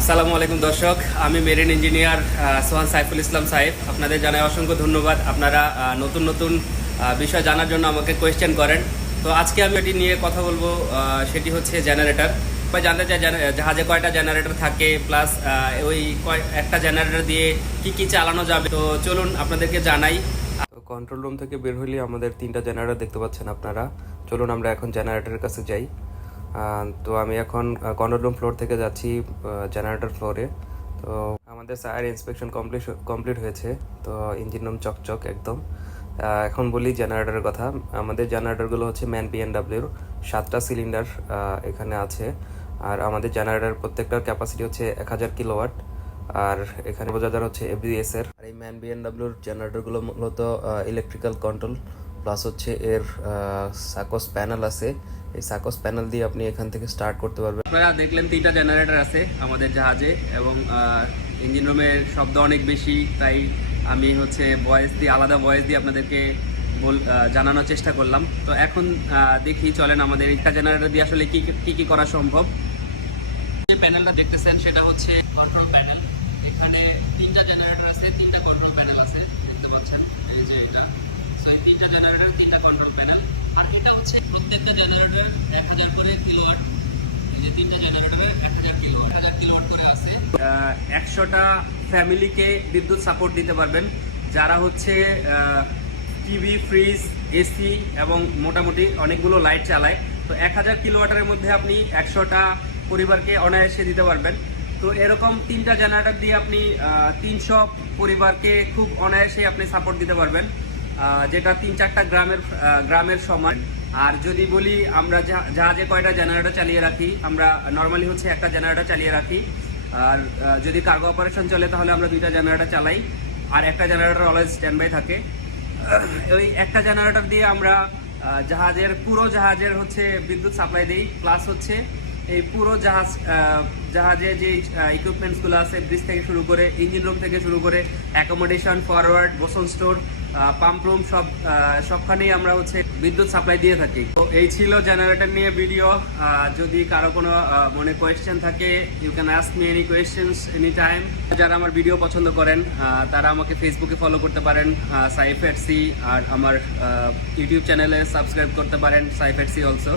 আসসালামু আলাইকুম দর্শক, আমি মেরিন ইঞ্জিনিয়ার সোহান সাইফুল ইসলাম সাহেব। আপনাদের জানাই অসংখ্য ধন্যবাদ। আপনারা নতুন নতুন বিষয় জানার জন্য আমাকে কোয়েশ্চেন করেন। তো আজকে আমি এটি নিয়ে কথা বলব সেটি হচ্ছে জেনারেটর বা জানতে চাই জাহাজে কয়টা জেনারেটর থাকে প্লাস ওই একটা জেনারেটর দিয়ে কি কি চালানো যাবে। তো চলুন আপনাদেরকে জানাই। কন্ট্রোল রুম থেকে বের হলে আমাদের তিনটা জেনারেটর দেখতে পাচ্ছেন আপনারা। চলুন আমরা এখন জেনারেটরের কাছে যাই। তো আমি এখন কন্ট্রোল রুম ফ্লোর থেকে যাচ্ছি জেনারেটর ফ্লোরে তো আমাদের সায়ার ইন্সপেকশন কমপ্লিট কমপ্লিট হয়েছে। তো ইঞ্জিন রুম চকচক একদম। এখন বলি জেনারেটরের কথা। আমাদের জেনারেটরগুলো হচ্ছে ম্যান বিএনডাব্লিউর সাতটা সিলিন্ডার এখানে আছে। আর আমাদের জেনারেটর প্রত্যেকটার ক্যাপাসিটি হচ্ছে এক হাজার কিলোওয়াট আর এখানে বোঝাদার হচ্ছে এবিএস এর আর এই ম্যান বিএনডাব্লিউর জেনারেটরগুলো মূলত ইলেকট্রিক্যাল কন্ট্রোল প্লাস হচ্ছে এর সাকোস প্যানেল আছে। এই সাকোস প্যানেল দিয়ে আপনি এখান থেকে স্টার্ট করতে পারবেন। আপনারা দেখলেন তিনটা জেনারেটর আছে আমাদের জাহাজে এবং ইঞ্জিন রুমের শব্দ অনেক বেশি, তাই আমি হচ্ছে ভয়েস দিয়ে, আলাদা ভয়েস দিয়ে আপনাদেরকে বল জানানোর চেষ্টা করলাম। তো এখন দেখি চলেন আমাদের একটা জেনারেটর দিয়ে আসলে কি কি কি করা সম্ভব। যে প্যানেলটা দেখতেছেন সেটা হচ্ছে কন্ট্রোল প্যানেল এখানে তিনটা জেনারেটর আছে, তিনটা কন্ট্রোল প্যানেল আছে, দেখতে পাচ্ছেন, এই যে এটা। এই তিনটা জেনারেটর তিনটা কন্ট্রোল প্যানেল আর এটা হচ্ছে প্রত্যেকটা জেনারেটর এক হাজার করে কিলোওয়াট এই যে তিনটা জেনারেটরে এক হাজার কিলো এক হাজার কিলোওয়াট করে আছে। একশোটা ফ্যামিলিকে বিদ্যুৎ সাপোর্ট দিতে পারবেন। যারা হচ্ছে টিভি ফ্রিজ এসি এবং মোটামুটি অনেকগুলো লাইট চালায়, তো এক হাজার কিলোওয়াটের মধ্যে আপনি একশোটা পরিবারকে অনায়াসে দিতে পারবেন। তো এরকম তিনটা জেনারেটর দিয়ে আপনি তিনশো পরিবারকে খুব অনায়াসে আপনি সাপোর্ট দিতে পারবেন। যেটা তিন চারটা গ্রামের গ্রামের সমান আর যদি বলি আমরা জাহাজে কয়টা জেনারেটর চালিয়ে রাখি, আমরা নর্মালি হচ্ছে একটা জেনারেটর চালিয়ে রাখি। আর যদি কার্গো অপারেশন চলে তাহলে আমরা দুইটা জেনারেটর চালাই। আর একটা জেনারেটর অলওয়েজ স্ট্যান্ড বাই থাকে ওই একটা জেনারেটর দিয়ে আমরা জাহাজের পুরো জাহাজের হচ্ছে বিদ্যুৎ সাপ্লাই দিই। প্লাস হচ্ছে এই পুরো জাহাজ জাহাজে যে ইকুইপমেন্টসগুলো আছে ব্রিজ থেকে শুরু করে ইঞ্জিন রুম থেকে শুরু করে accommodation forward bosun store pump room সব সবখানেই আমরা হচ্ছে বিদ্যুৎ সাপ্লাই দিয়ে থাকি। তো এই ছিল জেনারেটর নিয়ে ভিডিও যদি কারও কোনো মনে কোয়েশ্চেন থাকে you can ask me any questions any time যারা আমার ভিডিও পছন্দ করেন তারা আমাকে ফেসবুকে ফলো করতে পারেন সাইফ এট সি আর আমার ইউটিউব চ্যানেলে সাবস্ক্রাইব করতে পারেন সাইফ এট সি অলসো